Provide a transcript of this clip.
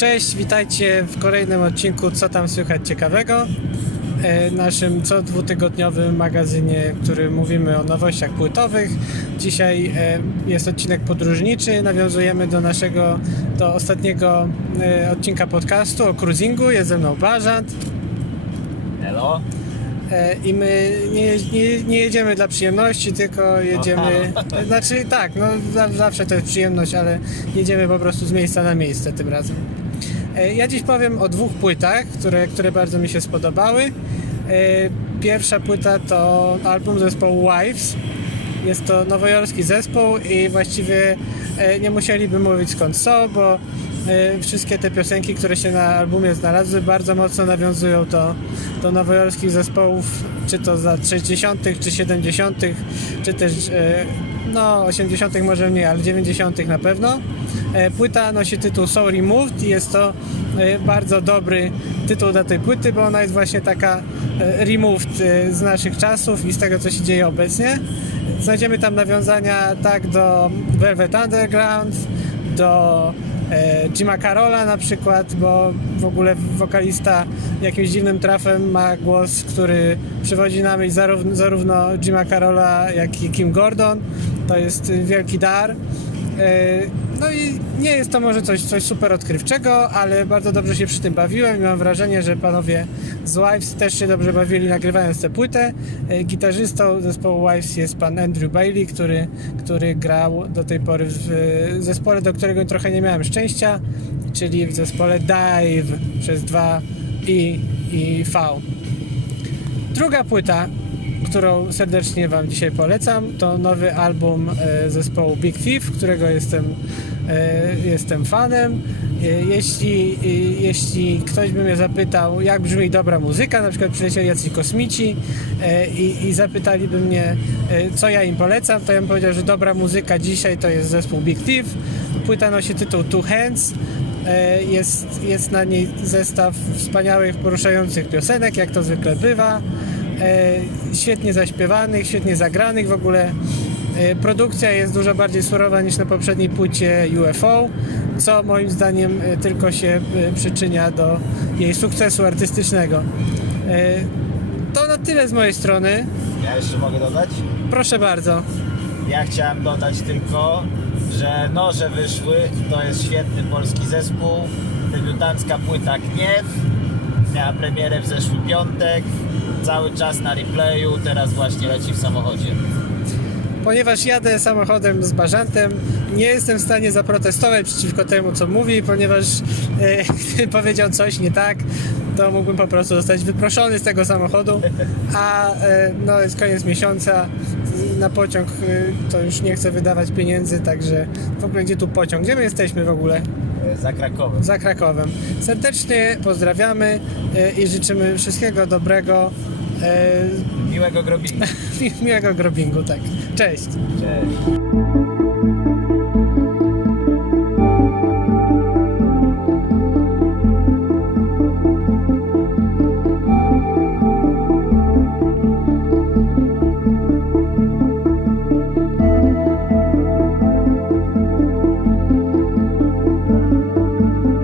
Cześć, witajcie w kolejnym odcinku Co tam słychać ciekawego. E, Naszym co dwutygodniowym magazynie, w którym mówimy o nowościach płytowych. Dzisiaj e, jest odcinek podróżniczy. Nawiązujemy do naszego, do ostatniego e, odcinka podcastu o cruisingu. Jest ze mną Bażant. Hello? I my nie, nie, nie jedziemy dla przyjemności, tylko jedziemy. Znaczy tak, no za- zawsze to jest przyjemność, ale jedziemy po prostu z miejsca na miejsce tym razem. E, Ja dziś powiem o dwóch płytach, które, które bardzo mi się spodobały. E, Pierwsza płyta to album zespołu Wives. Jest to nowojorski zespół i właściwie e, nie musieliby mówić skąd są, bo wszystkie te piosenki, które się na albumie znalazły, bardzo mocno nawiązują do, do nowojorskich zespołów, czy to za 60., czy 70., czy też no 80. może mniej, ale 90. na pewno. E, Płyta nosi tytuł Soul Removed i jest to e, bardzo dobry tytuł dla tej płyty, bo ona jest właśnie taka e, removed z naszych czasów i z tego, co się dzieje obecnie. Znajdziemy tam nawiązania tak do Velvet Underground, do Jima Carola na przykład, bo w ogóle wokalista jakimś dziwnym trafem ma głos, który przywodzi na myśl zarówno, zarówno Jima Carola, jak i Kim Gordon. To jest wielki dar. E, No i nie jest to może coś, coś super odkrywczego, ale bardzo dobrze się przy tym bawiłem i mam wrażenie, że panowie z Wives też się dobrze bawili nagrywając tę płytę. E, Gitarzystą zespołu Wives jest pan Andrew Bailey, który, który grał do tej pory w zespole, do którego trochę nie miałem szczęścia, czyli w zespole Dive przez dwa i i V. Druga płyta, którą serdecznie Wam dzisiaj polecam, to nowy album e, zespołu Big Thief, którego jestem, e, jestem fanem. E, Jeśli, jeśli ktoś by mnie zapytał, jak brzmi dobra muzyka, na przykład przylecieli jacyś kosmici i, i zapytaliby mnie, co ja im polecam, to ja bym powiedział, że dobra muzyka dzisiaj to jest zespół Big Thief. Płyta nosi tytuł Two Hands. Jest, jest na niej zestaw wspaniałych, poruszających piosenek, jak to zwykle bywa. E, Świetnie zaśpiewanych, świetnie zagranych w ogóle. E, Produkcja jest dużo bardziej surowa niż na poprzedniej płycie UFO, co moim zdaniem e, tylko się przyczynia do jej sukcesu artystycznego. To na tyle z mojej strony. Ja jeszcze mogę dodać? Proszę bardzo. Ja chciałem dodać tylko, że noże wyszły, to jest świetny polski zespół, debiutancka płyta Gniew, miała premierę w zeszły piątek, cały czas na replayu, teraz właśnie leci w samochodzie. Ponieważ jadę samochodem z Bażantem, nie jestem w stanie zaprotestować przeciwko temu, co mówi, ponieważ e, powiedział coś nie tak, to mógłbym po prostu zostać wyproszony z tego samochodu, a e, no jest koniec miesiąca, na pociąg e, to już nie chcę wydawać pieniędzy, także w ogóle gdzie tu pociąg? Gdzie my jesteśmy w ogóle? E, Za Krakowem. Za Krakowem. Serdecznie pozdrawiamy e, i życzymy wszystkiego dobrego, e, Miłego grobinga. miłego grobingu, tak. Cześć! Cześć.